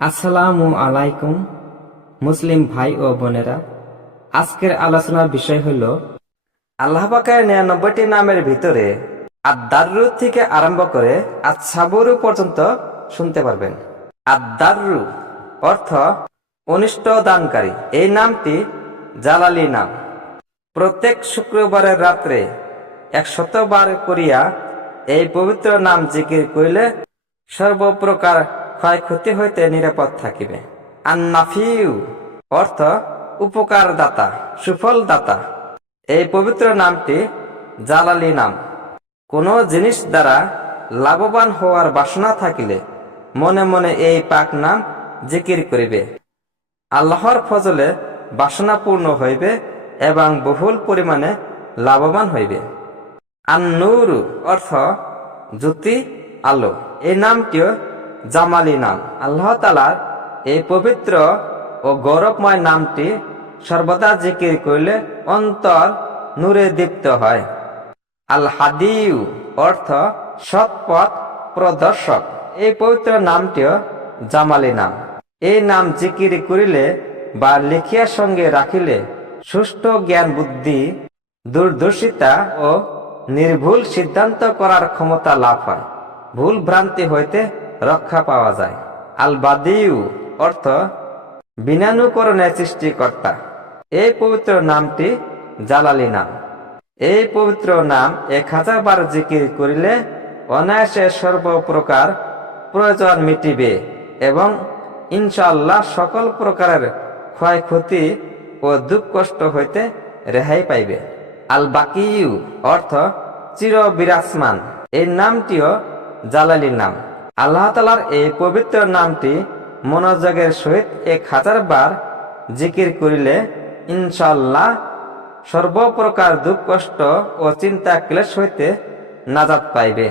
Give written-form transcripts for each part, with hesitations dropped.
আসসালামু আলাইকুম মুসলিম ভাই ও বোনেরা, আজকের আলোচনার বিষয় হল আল্লাহ পাকের 99টি নামের ভিতরে আদ-দাররু থেকে আরম্ভ করে আস-সাবুরু পর্যন্ত শুনতে পারবেন। আদ-দাররু অর্থ অনিষ্ট দানকারী। এই নামটি জালালি নাম। প্রত্যেক শুক্রবারের রাত্রে 100 বার করিয়া এই পবিত্র নাম জিকির করিলে সর্বপ্রকার ক্ষয়ক্ষতি হইতে নিরাপদ থাকিবে। আন-নাফিউ অর্থ উপকার দাতা, সুফল দাতা। এই পবিত্র নামটি জালালি নাম। কোন জিনিস দ্বারা লাভবান হওয়ার বাসনা থাকিলে মনে মনে এই পাক নাম জিকির করিবে। আল্লাহর ফজলে বাসনা পূর্ণ হইবে এবং বহুল পরিমাণে লাভবান হইবে। আন-নূরু অর্থ জ্যোতি, আলো। এই নামটিও জামালি নাম। আল্লাহ তাআলার এই পবিত্র ও গৌরবময় নামটি সর্বদা জিকির করিলে অন্তর নূরে দীপ্ত হয়। আল-হাদিউ অর্থ সৎপথ প্রদর্শক। এই পবিত্র নামটিও জামালি নাম। এই নাম জিকির করিলে বা লিখিয়া সঙ্গে রাখিলে সুষ্ঠু জ্ঞান বুদ্ধি, দূরদর্শিতা ও নির্ভুল সিদ্ধান্ত করার ক্ষমতা লাভ হয়। ভুল ভ্রান্তি হইতে রক্ষা পাওয়া যায়। আল-বাদিউ অর্থ বিনানুকরণের সৃষ্টিকর্তা। এই পবিত্র নামটি জালালি নাম। এই পবিত্র নাম 1000 বার জিকির করিলে অনায়াসে সর্বপ্রকার প্রয়োজন মিটিবে এবং ইনশাআল্লাহ সকল প্রকারের ক্ষয়ক্ষতি ও দুঃখ কষ্ট হইতে রেহাই পাইবে। আল-বাকিউ অর্থ চির বিরাজমান। এই নামটিও জালালি নাম। আল্লাহ তাআলার এই পবিত্র নামটি মনোযোগের সহিত 1000 বার জিকির করিলে ইনশাআল্লাহ সর্বপ্রকার দুঃখ কষ্ট ও চিন্তা ক্লেশ হইতে নাজাত পাইবে।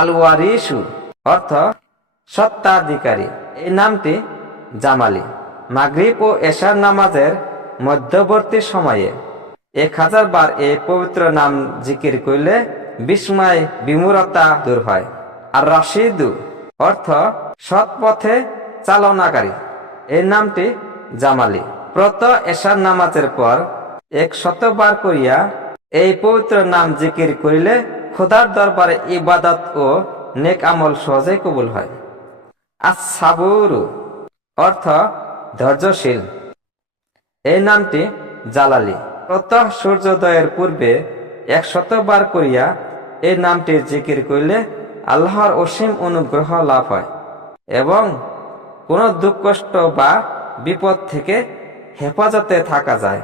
আল-ওয়ারিসু অর্থ সত্তাধিকারী। এই নামটি জামালি। মাগরিব ও এশার নামাজের মধ্যবর্তী সময়ে 1000 বার এই পবিত্র নাম জিকির করিলে বিস্ময় বিমূঢ়তা দূর হয়। আর রাশিদু অর্থ সৎ পথে চালনাকারী। এই নামটি জামালি। প্রত এশার নামাজের পর 100 বার করিয়া এই পবিত্র নাম জিকির করিলে খোদার দরবারে ইবাদত ও নেক আমল সহজেই কবুল হয়। আস-সাবুরু অর্থ ধৈর্যশীল। এই নামটি জালালি। প্রত্যহ সূর্যোদয়ের পূর্বে 100 বার করিয়া এই নামটি জিকির করিলে আল্লাহর অসীম অনুগ্রহ লাভ হয় এবং কোনো দুঃখ কষ্ট বা বিপদ থেকে হেফাজতে থাকা যায়।